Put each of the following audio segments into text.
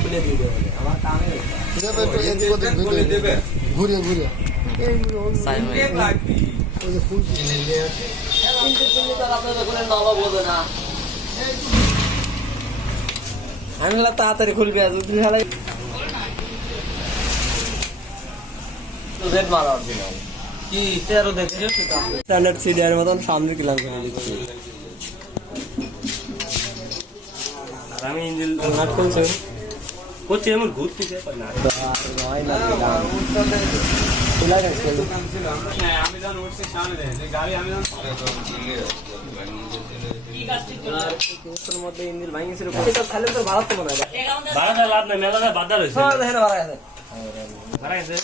খুলে দিবে আমার কামে ঘুরে ঘুরে আমি তাড়াতাড়ি খুলবে মারা কি 13 দেখে স্ট্যান্ডার্ড সিডিআর মতন সামনে কিলাম করে দিচ্ছি আর আমি ইঞ্জিন নাট করছি কোচে এমন ঘুরতেছে না হয় না খোলা গেছে হ্যাঁ আমি যখন উঠছি সামনে দেখে গাড়ি আমি যখন কি গাছটি তোর মধ্যে ইঞ্জিন ভাঙিয়েছিল এটা সাইলেন্সার ভাড়া তো মনে হয় ভাড়া লাভ নাই মেলাটা বাদা রইছে হ্যাঁ দেখেন ভাড়া গেছে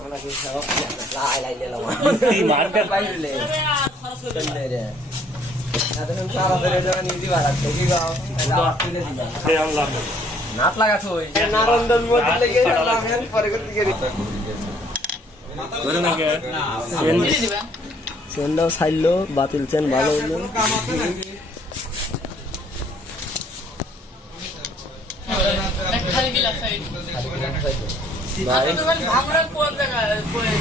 আমরা কি সব লাই লাই দিলাম কি মার্কেট পাইলে খরচ করে রে আদন সারা ধরে যখন ইজি ভাড়া থেকে গাও আপনি দিবা সে আম লাভ নাট লাগাছ ওই নারন্দন মধ্যে লেগে রামেন পরে করতে গেলি ধরে না কে সেন্ডাও ছাইলো বাতিল চেন ভালো হলো খালি গিলা সাইড ভাই তোমার ভাঙড়া কোন জায়গা কই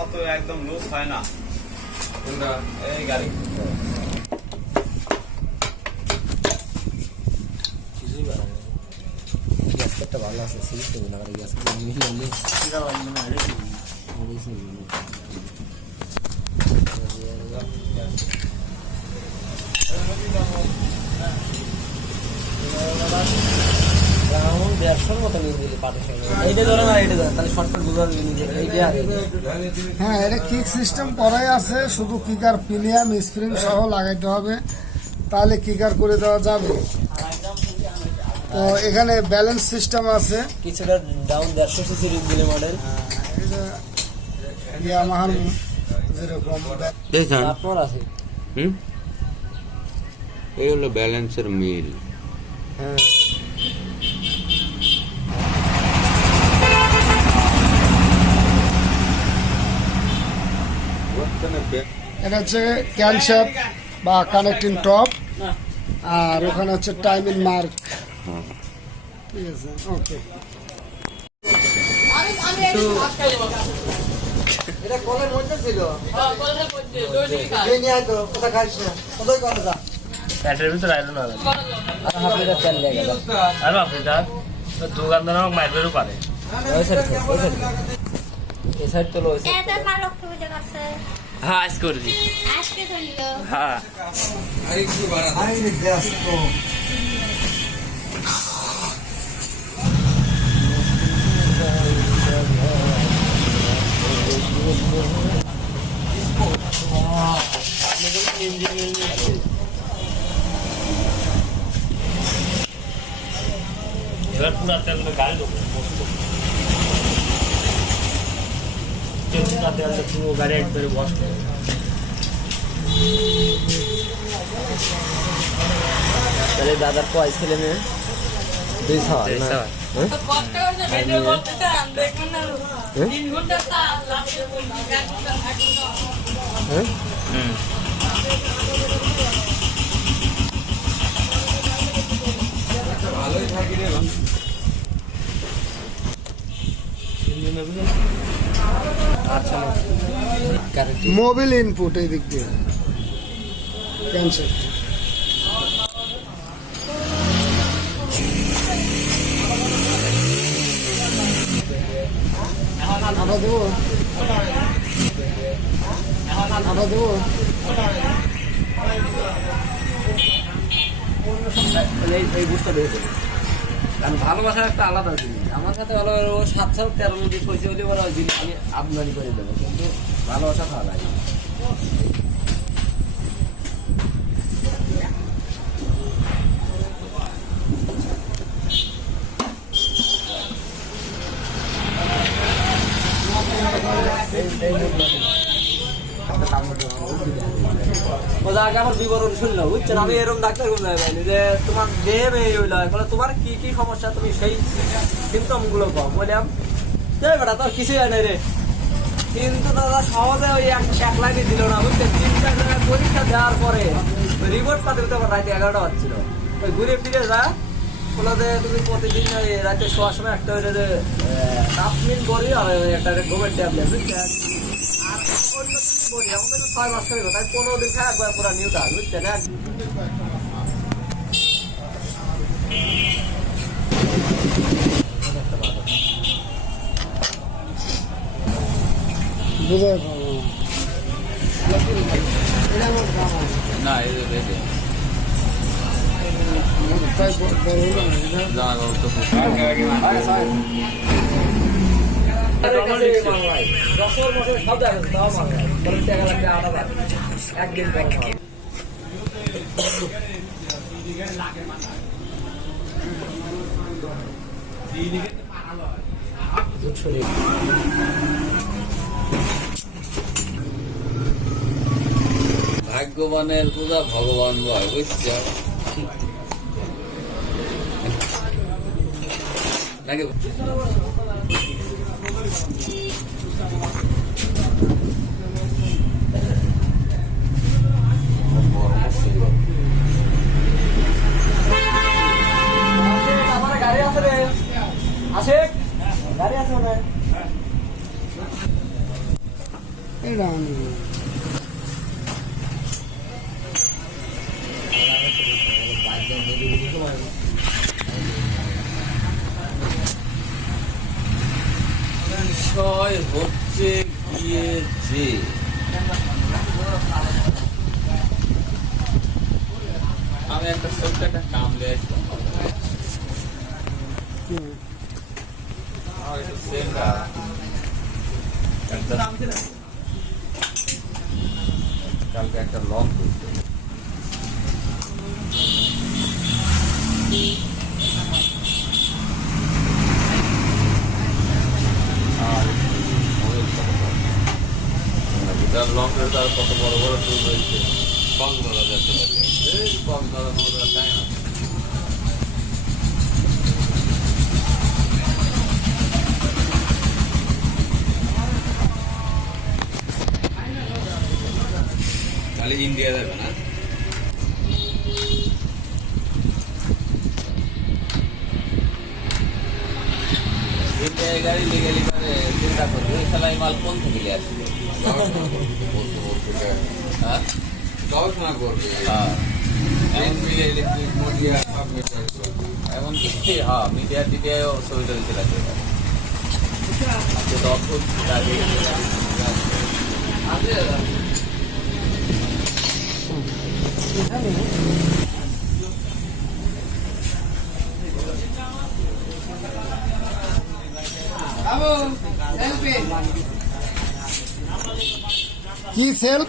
অত একদম লুজ হয় না তোমরা এই গাড়ি কিছুই বাড়া গ্যাসটা ভালো আছে সিস্টেম না করে গ্যাস মিলে মিলে পুরো মানে আরে হ্যাঁ এটা কিক সিস্টেম করাই আছে শুধু কিকার প্রিমিয়াম স্প্রিং সহ লাগাইতে হবে তাহলে কিকার করে দেওয়া যাবে তো এখানে ব্যালেন্স সিস্টেম আছে কিছুটা ডাউন 150 সিসি দিলে মডেল ইয়ামাহার যেরকম দেখেন আপনার আছে এই হলো ব্যালেন্সের মিল হ্যাঁ এটা হচ্ছে ক্যানশেপ বা কানেক্টিং টপ আর ওখানে হচ্ছে টাইমিং মার্ক ঠিক আছে ওকে এটা কলের মধ্যে ছিল হ্যাঁ কলের মধ্যে এই নিয়ে তো কথা খাইছ না কোথায় কথা যা ব্যাটারি ভিতর আইলো না আর হাফলিটার তেল লেগে গেল আর হাফলিটার তো দোকানদার আমাকে মারবেরও পারে ওই সাইড তো লইছে এটা মালক তুমি যে করছে হ্যাঁ আজ করবি আজকে ধরলো হ্যাঁ আরে কি বাড়া আরে গ্যাস তো এবার পুরো তেল গাড়ি ঢোকে পুরো গাড়ি একবারে ওয়াশ করে তাহলে দাদার কয় ছেলে মেয়ে 2 সাল না মোবিল ইনপুট এই দিক দিয়ে ক্যান্সেল আবার দেবো এই বুঝতে পেরেছি কারণ ভালোবাসার একটা আলাদা জিনিস আমার কাছে ভালো 7-13 মিনিট পয়সা হলে বড় জিনিস আমি আমদানি করে দেবো কিন্তু ভালোবাসা খাওয়া লাগে আমার বিবরণ শুনলো বুঝছেন আমি এরকম ডাক্তার পাইনি যে তোমার দেহে হইলো তোমার কি কি সমস্যা তুমি সেই সিমটম গুলো কম বললাম বেটা তোর কিছুই হয় না রে কিন্তু দাদা সহজে ওই এক লাইনে দিল না বুঝছেন, 3-4 জায়গায় পরীক্ষা দেওয়ার পরে রিপোর্ট পাতে তখন রাতে 11টা হচ্ছিল। ওই ঘুরে ফিরে যা বলো যে তুমি প্রতিদিন ওই রাতে শোয়ার সময় একটা ওই যে কাপমিন করি আর একটা গোমের ট্যাবলেট বুঝছেন। আর অন্য কিছু বলি আমাদের 6 মাস করে তাই 15 দিন খায় একবার পুরো নিউটা বুঝছেন। বুঝে না এই রেডি তাই বড় হলো না একদিন ভাগ্যবানের পূজা ভগবান বয় বুঝছ নাকি? গাড়ি আছে রে, আসে গাড়ি আছে মনে হয়। এটা বিষয় হচ্ছে গিয়ে যে আমি একটা ছোট্ট একটা কাম দিয়ে আসলাম কালকে একটা লং করতে লং তার কত বড় বড় টুল রয়েছে, কক্সবাজার যেতে পারে, এই কক্সবাজার মজা তাই না? তাহলে ইন্ডিয়া যাবে না? ইন্ডিয়ায় গাড়ি লিগালি মানে চিন্তা করবে ওই খেলায় মাল কোন থেকে নিয়ে আসবে? হ্যাঁ গবেষণা করবে। এখন কি হ্যাঁ মিডিয়া টিডিয়াও ছবিটা দিতে লাগবে অদ্ভুত কি সেল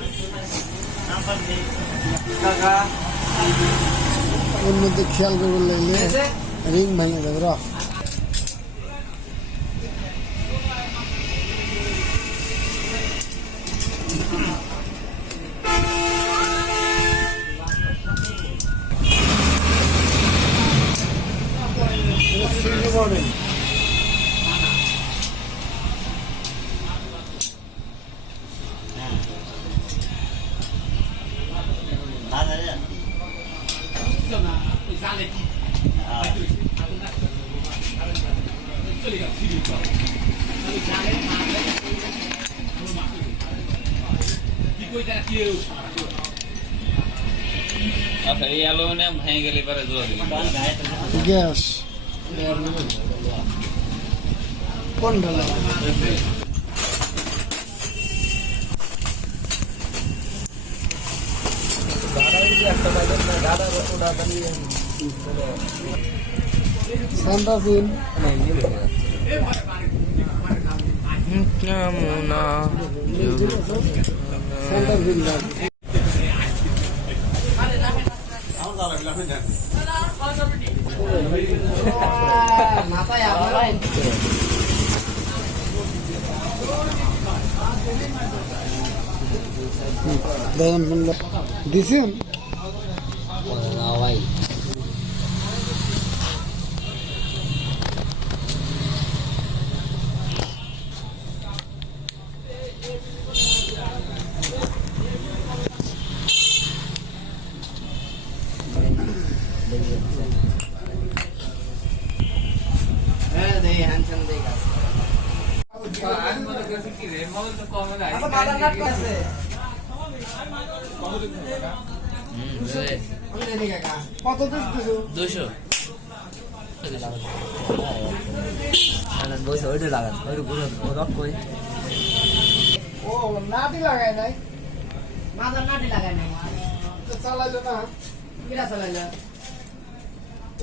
ওর মধ্যে খেয়াল করে লাগলে রিং ভেঙে যাবে র আচ্ছা এই অ্যালুমিনিয়াম ভেঙে গেলে এবারে জোড়া দিবি গ্যাস কোনটা সেন্টার পিন সেন্টার পিন দিছেন বাদাম নাট আছে কত দিচ্ছ? 200 বসে ওইটা লাগান ওইটা রক কই ও নাটি লাগায় নাই, মাদার নাটি লাগাই নাই তো চালাইলো না কিরা চালাইলো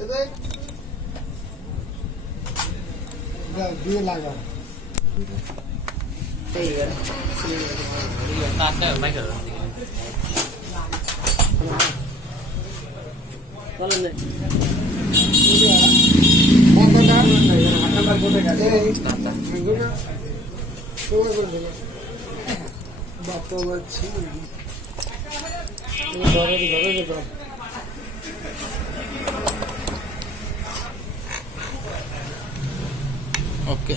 এদের দিয়ে লাগা। ওকে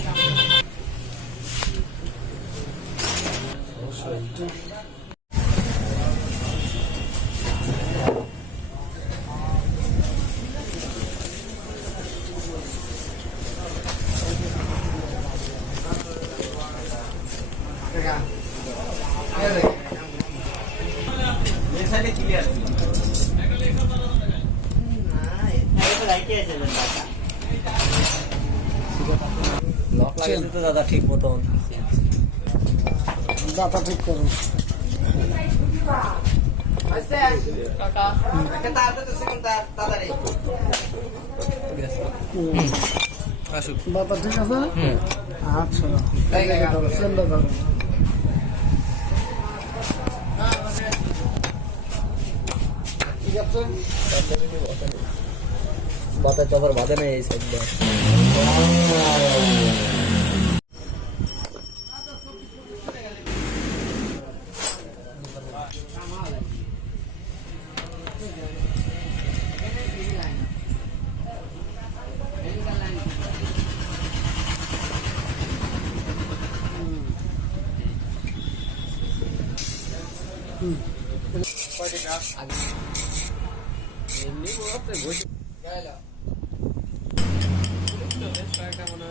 লক লাগাইছে তো দাদা ঠিক মতো দাতা ঠিক করুন। আসুক দাতা ঠিক আছে? আচ্ছা সেন্ডা ধরো। ঠিক আছে, বাতা চপর বাদে নেই এই সাইডে এমনি বলতে বসে গেল একটা মনে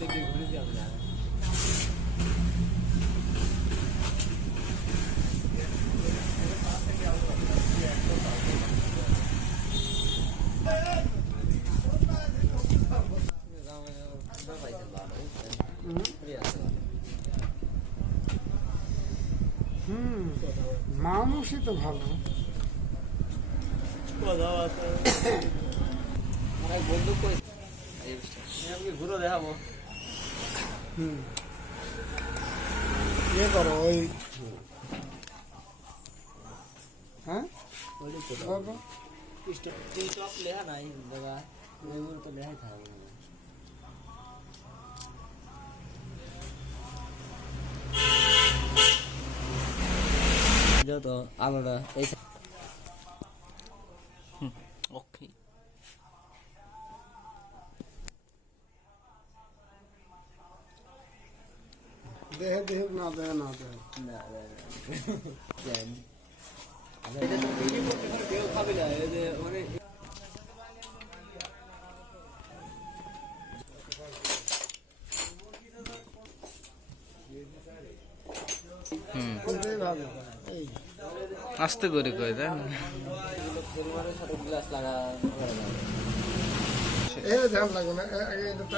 দেখি ঘুরে যাবে না মানুষই তো ভালো। বন্ধু কই ঘুরো দেখাবো ইয়ে করো ওই, হ্যাঁ চপ লেখা নাই দাদা ওইগুলো তো লেখাই থাকবে তো আলাদা এই ওকে দেহে দেহে না দেহে না দেহে না এটা তো ভিডিও করতে করে কেউ খাবে না এই যে মানে আস্তে করে কয় তাই না পরিবারের সাথে গ্লাস লাগা এই ধ্যান লাগবে না, আগে এটা তো